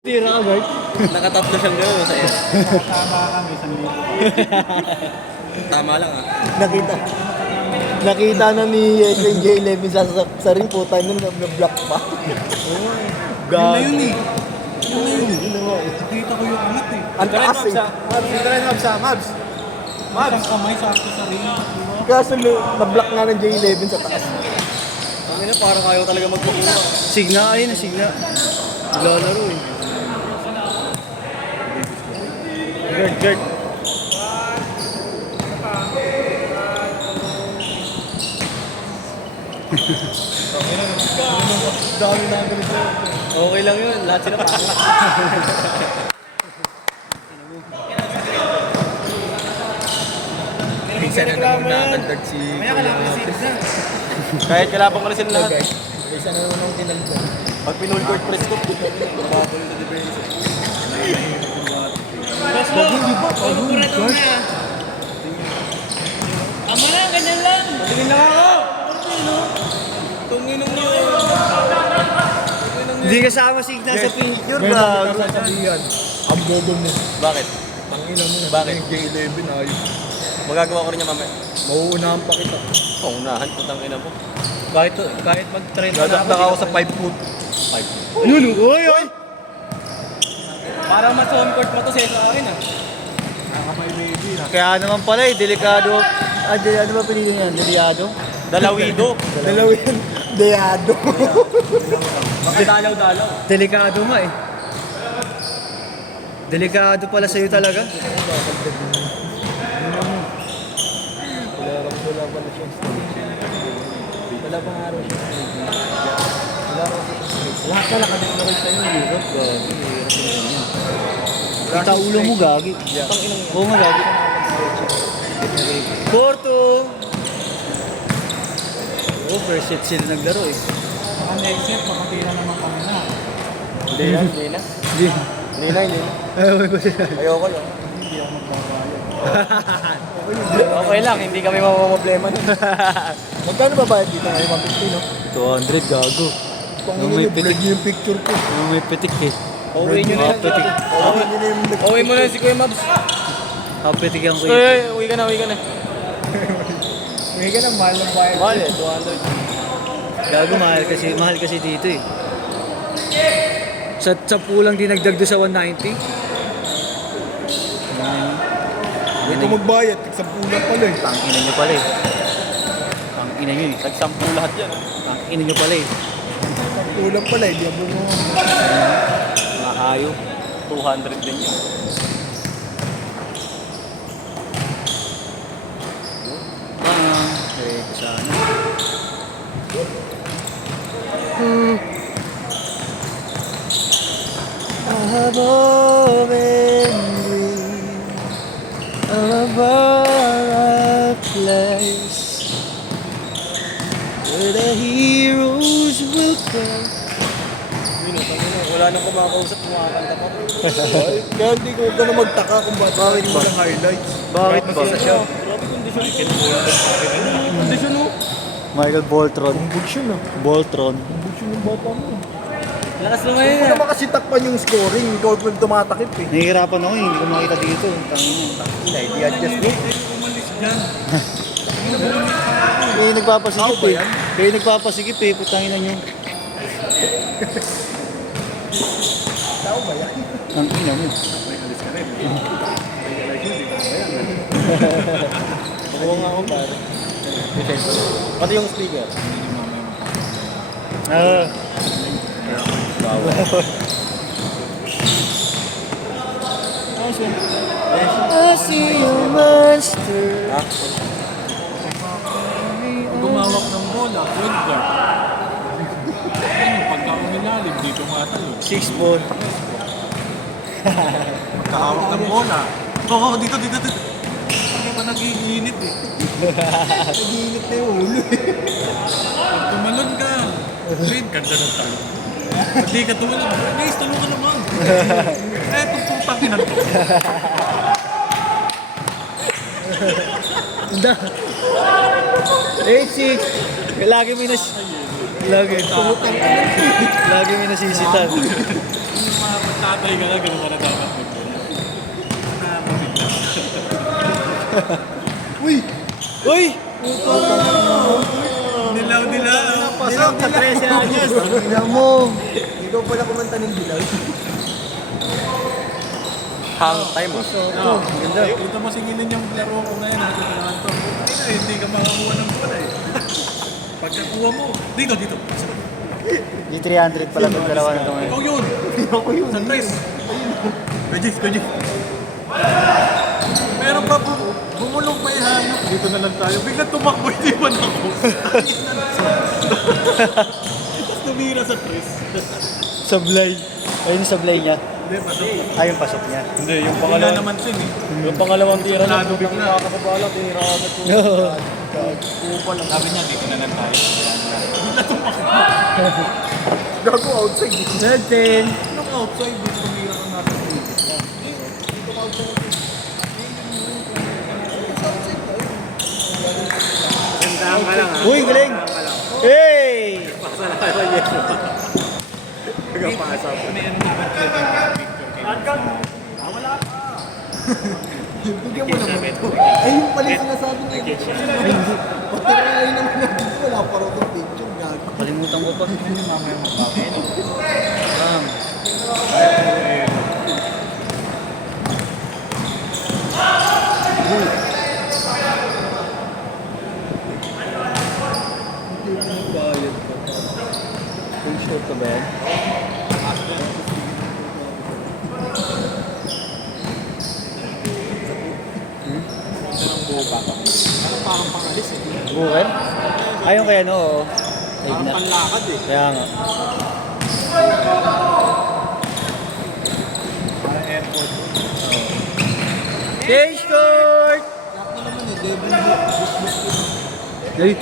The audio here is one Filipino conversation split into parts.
Tira ka, guard. Nakatatlo siyang gano'n sa iyo. Tama kami sa nito. Tama lang ah. Nakita na ni SNJ Levin sa ring po tayo nung nag-block pa. Yun na yun eh. Yun na nga eh. Nakita ko yung angat eh. Ang taas eh. Dito rin sa Mabs. Mabs. Ang kamay sakto sa ring. Kaso na-block nga ng J11 sa taas. Ang ina, parang ayaw talaga magpakuha. Signa, ayun na signa. Lalaro eh. Guard. Dami na ganito. Okay lang yun, lahat sila pangit. Minsan na naman nakagdag si Kahit kalabang ka na sila lahat. Minsan na naman akong tinagdag. Pag pinul court press ko, babol na defense. Tama na, ganyan lang. Tingin lang ako! Tunginong nyo. Hindi kasama signa sa picture ba? Sasabihan. Ang bobo mo. Bakit? Ang ina mo. Bakit? J11 ayos. Magagawa ko rin niya mamaya. Mauunahan pa kita. Paunahan, putang ina mo. Kahit mag-trend Dadakdak ako sa 5 foot. 5 foot. Ano? Uy! Parang mas-home court mo to sa akin ah. Nakamay baby na. Kaya naman pala eh, delikado. Ano ba pinili niyan? Delikado? Dalawido. Dalawin. Deado. Baka dalaw-dalaw. Delikado nga eh. Delikado pala sa'yo talaga. Wala pala siya. Wala pang araw siya. Lahat na nakadeklarate sa'yo. Hirap ba? Kita ulo mo gagi. Oo nga gagi. Porto! Oh, first set sila naglaro eh. Baka next set, makapira naman kami na. Hindi na, hindi na. Hindi. Hindi na, hindi na. Ayaw ko sila. Ayoko lang. Hindi ako magbabayad. Okay lang, hindi kami mamamblema nun. Magkano ba bayad dito ngayon? 150 no? 200 gago. Nung may pitik. Yung picture ko. Nung may pitik eh. Uwi nyo na yan. Pitik. Uwi mo na si Kuya Mabs. Pitik ang kuya. Uy, uwi ka na, uwi ka na. May ka na mahal ng bayad. Mahal eh, 200. Gago, mahal kasi dito eh. Sa pulang dinagdag doon sa 190. Ito magbayad, tigsampulan pala eh. Tangina nyo pala eh. Tangina nyo eh. Nagsampu lahat yan. Tangina nyo pala eh. Tigsampulan pala eh, di ako mo. Mga kayo. 200 din yun. Eh, sana. Above a place where the heroes will come. Wala nang kumakausap, kumakanta pa. Kaya hindi ko na magtaka kung bakit mo ng highlights. Bakit ba? Grabe kondisyon. Kondisyon mo. Michael Boltron. Kumbog siya na. Boltron. Kumbog siya ng bata mo. Lakas naman Hindi yun. ko naman kasi takpan yung scoring. Ikaw pa tumatakip eh. Nahihirapan ako eh, hindi ko makita dito. Tangina. Hindi adjust mo. Kayo nagpapasikip eh. Kayo nagpapasikip eh, putangin na nyo. Tao ba yan? Ang ina mo. Oo nga ako pare. Pati yung speaker. Ah. I see you monster. Gumawak ng bola, point guard. Pagka umilalim, di tumatalo. 6-4. Pagkahawak ng bola. Oo, dito. Hindi pa nag-iinit eh. Nag-iinit na yung ulo eh. Pag tumalon ka, green ka dyan ang talo. Pag di ka tumalon, guys, talo ka naman. Eh, pagputang ina to. 8-6. Lagi may nas... Lagi. Lagi may nasisitan. Tatay ka na, ganun ka na dapat mag-ganyan. Uy! Uy! Dilaw. Pasok sa 13 anyos. Tingnan mo! Ikaw pala kumanta ng dilaw. Hang time ah. Ganda. Ito mo singilin yung laro ko ngayon. Natutulungan to. Hindi ka makakuha ng bola eh. Pagkakuha mo, dito. Di 300 pala itong dalawa na ito ngayon. Ikaw yun. Ako yun. Sa tres. Gajis. Meron pa bumulong pa yung hanap. Dito na lang tayo. Bigla tumakbo, hindi man ako. Tapos tumira sa tres. Sablay. Ayun yung sablay niya. Hindi, pasok. Ayun pasok niya. Hindi, yung Wala pangalawang, naman sin eh. yung pangalawang tira na Lado biglang bigla. nakakabala, tira agad ko. Kupal lang. Sabi niya, dito na lang tayo. Bigla tumakbo. Gago outside. Natin. Nung outside, dito tumira ka natin. Dito ka outside. Gandaan ka lang ha. Uy, galing! Hey! Pasa na kayo sa yeso. Pagkapasa ko. Ano yan naman picture kayo? Bigyan mo naman ito. Ay, yung pala yung sinasabi niya. Ay, hindi. Patirahin naman natin. Wala pa rin itong picture. Gago. Kalimutan ko pa. Hindi mamaya magpapin. Full short ka ba yan? Parang pangalis eh. Bukan? Ayun kaya no, oo. Ay, Parang panlakad eh. Kaya nga. Parang airport. Stage court! Sakto naman eh, Devin Book. Ay,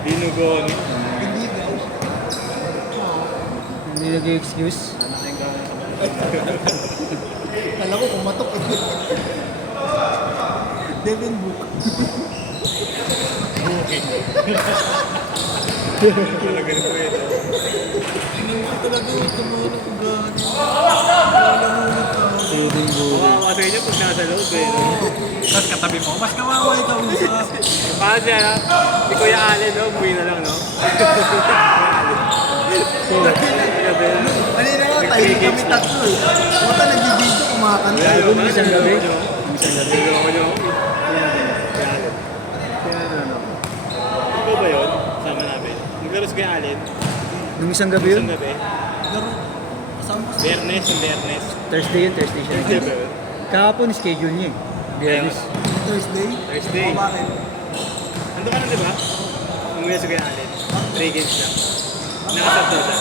Dinugon. Hindi daw. hindi nag-excuse. Kala ko kumatok eh. Devin Book. Talaga rin po ito. Hindi ko talaga tumulong ko gano'n. Lalamulog ka. Sitting bull. Kawawa sa inyo pag nasa loob eh. Tapos katabi mo, mas kawawa ikaw isa. Paano siya na? Si Kuya Allen no? Buwi na lang no? Kanina nga, tayo na kami tatlo eh. Baka nag-video kumakanta. Ayun, isang gabi. Ikaw ba yun? Sama namin. Naglaro si Kuya Allen. Nung isang gabi yun? Isang gabi. Laro. Kasama ko. Biyernes. Thursday yun, Thursday siya. Thursday ba yun? Kahapon, schedule niya eh. Biyernes. Thursday? Thursday. O bakit? Ando ka na di ba? Umuwi si Kuya Allen. 3 games lang. Nakasar daw siya.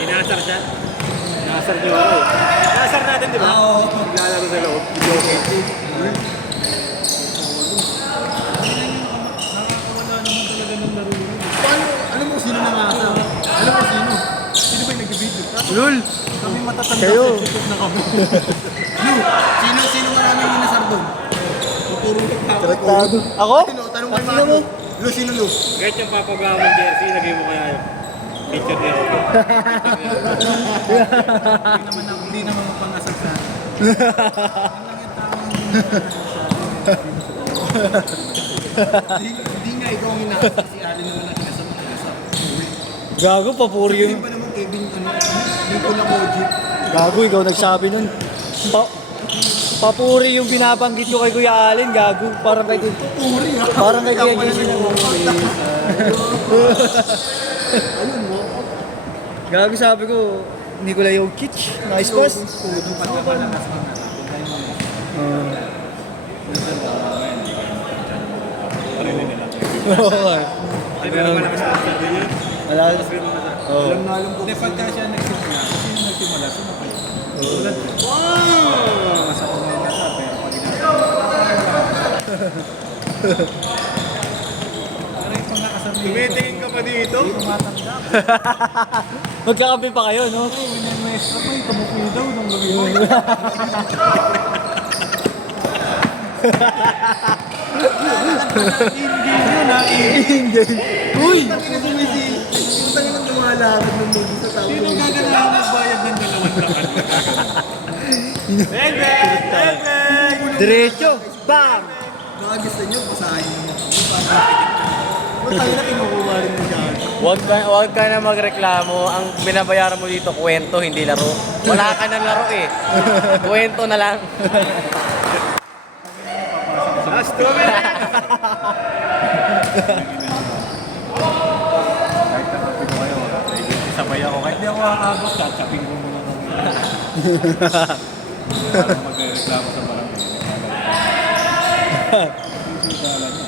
Inasar siya. Nakasar niyo ako eh. Nakasar natin di ba? Oo. Naglalaro sa loob. Joking. Nakakawala naman talaga ng laro. Paano? Alam mo sino nangasar? Alam mo sino? Sino ba yung nag-video? Ulul! Kami matatanda Kayo. sa YouTube na kami. Sino maraming inasar doon? Tuturo ko tao. Traktado. Ako? Sino? Tanong mo At yung sino mo? Lu, sino Lu? Kahit yung papagawang jersey, lagay mo kaya yung picture niya ako. Hindi naman mapangasar sa atin. Hindi nga ikaw ang inaasar. Si Ali naman ang inasar. Gago, papuri Hindi yung... ba naman Kevin, yung kuna Koji? Gago, ikaw nagsabi nun. Papuri yung binabanggit ko kay Kuya Allen, gago. Parang kay... Puri ha? Parang kay Kuya Ikaw pala Gising. Ayun mo. Gago, sabi ko, Nikola Jokic, nice pass. Yung pagkakalanas mo na. Hindi na naman nakasasar din yun. Wala. Oo. Alam na alam ko. Hindi, pagka siya nagsimula, kasi yung nagsimula, sumakay. Tulad ko. Wow! Mas ako ngayon nasa, pero pag ginagawa. Para yung pangakasar niyo. Tumitingin ka pa dito? Tumatanda. Magkakape pa kayo, no? Ay, minenwesta pa, kamukuyo daw nung gabi mo. In-game yun ha, In-game. Uy! Yung tangin ng lumalakad ng mundo sa tao. Sino gaganahan magbayad ng 2,000? Bang, bang! Bang, bang! Diretso! Bang! Baka gusto nyo, pasahin nyo naman kami. Ba't tayo na kinukuha rin mo dyan? Huwag ka na magreklamo. Ang binabayaran mo dito, kwento, hindi laro. Wala ka ng laro eh. Kwento na lang. Last 2 minutes! Kahit na mapino kayo, sabay ako. Kahit di ako makakabot, tsapin ko muna kami. Para magreklamo sa barangay. Kailangan nyo,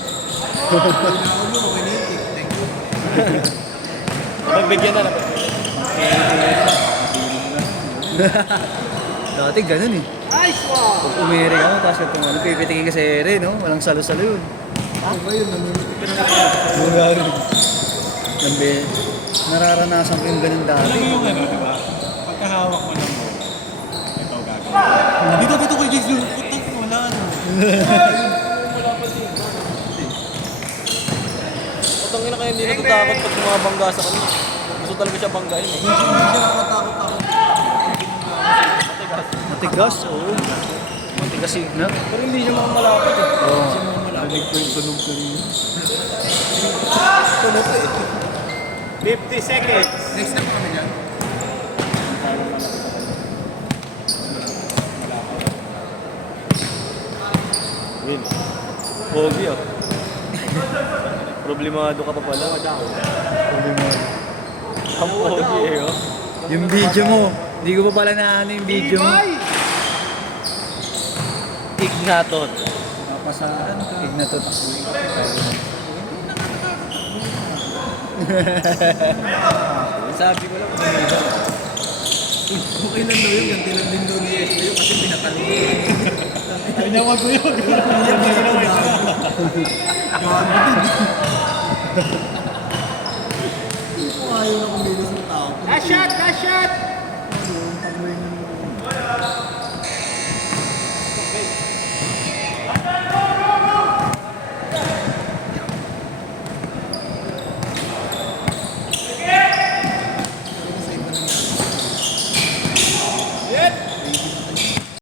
okay na yun. Thank you. Pagbigyan na lang. Dati ganun eh. Nice one! Pag umere ka mo, tapos kung ano, pipitikin ka sa ere, no? Walang salo-salo yun. Ako ba yun? Namimitik ka na Wala rin. Nambi, nararanasan ko yung ganun dati. Alam mo yung ano, di ba? Pagkahawak mo ng ball, ito gagawin. Dito kay Jesus. Putak, wala na. Patangin na kayo hindi natatakot pag bumabangga sa kanya. Gusto talaga siya banggain eh. Hindi siya nakatakot ako. Matigas, oo. Matigas yun, no? Pero hindi siya makamalapit eh. Oo. Narinig ko yung tunog ko rin. 50 seconds. Next na kami dyan. Win. Pogi ah. Problemado ka pa pala. Ang pogi eh oh. Yung video mo, hindi ko pa pala naano yung video mo. Ignaton. Papasaan ka. Ignatot. Sabi ko lang. Okay lang daw yun. Ganti lang din daw ni Yes kayo kasi pinatalo ko. Pinawag ko yun. Gago din.